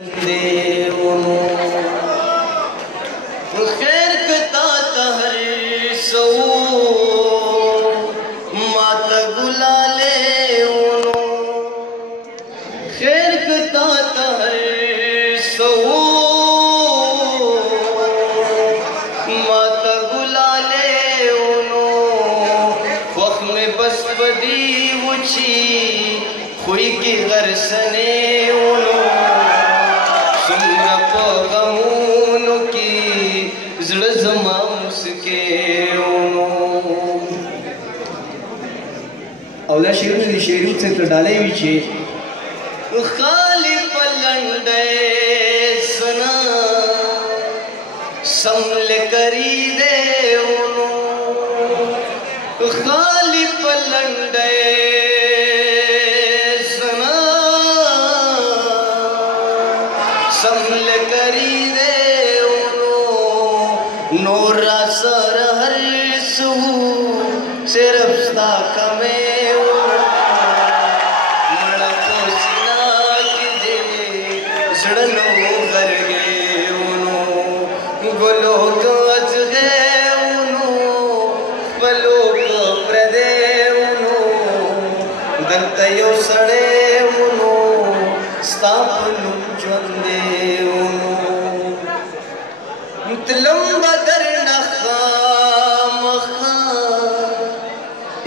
खैर कता तहर सो मात गुलाले उनो खैर कता तहर सो मात गुलाले उनो वख में बस बदी उची खुई की गरसने उनो सुमरा पगमूनो की जमा मुस्के औला शेर में शेरू से तो डाले विचे खाली पलंडे सुना समल करी दे उनो खाली पलंडे सुना समल करी दे नोरा सर हर सू सिर्फ साका में मड़ा कोसिना की दे जड़नो कर गए उनो बोलो तो अज गए उनो बोलो तो प्रदे उनो दंतयो सड़े उनो स्थापनु चंदे उनो लंबा दर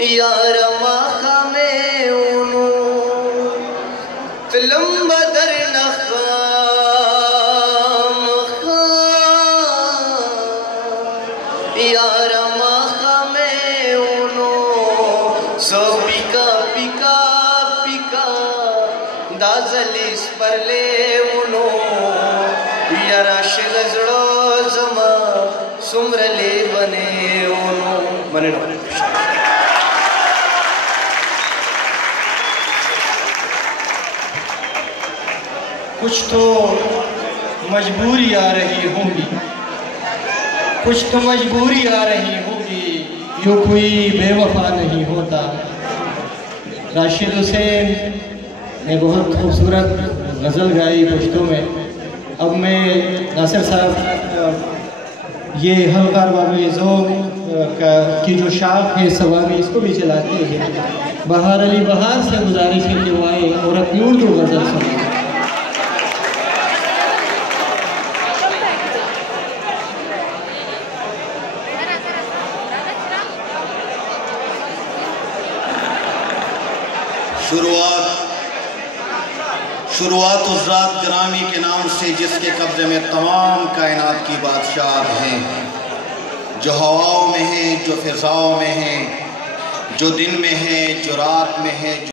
यार माखा में उनो लंबा दर यार माखा में उनो सो पिका पिका पिका दाजलिस पर ले उनो यारा शिगजड़ो जमा सुमरले बने उनो मने कुछ तो मजबूरी आ रही होगी, कुछ तो मजबूरी आ रही होगी, यूँ कोई बेवफा नहीं होता। राशिद हुसैन ने बहुत खूबसूरत गज़ल गाई पश्तो में। अब मैं नासिर साहब ये हल्का बाबेज़ो की जो शाख है सवामी इसको भी चलाते हैं। बहार अली बहार से गुजारिश है कि वो आए और अपनी उर्दू गज़ल सुने। शुरुआत उस ज़ात ग्रामी के नाम से जिसके कब्ज़े में तमाम कायनात की बादशाह हैं, जो हवाओं में हैं, जो फ़िज़ाओं में हैं, जो दिन में हैं, जो रात में हैं।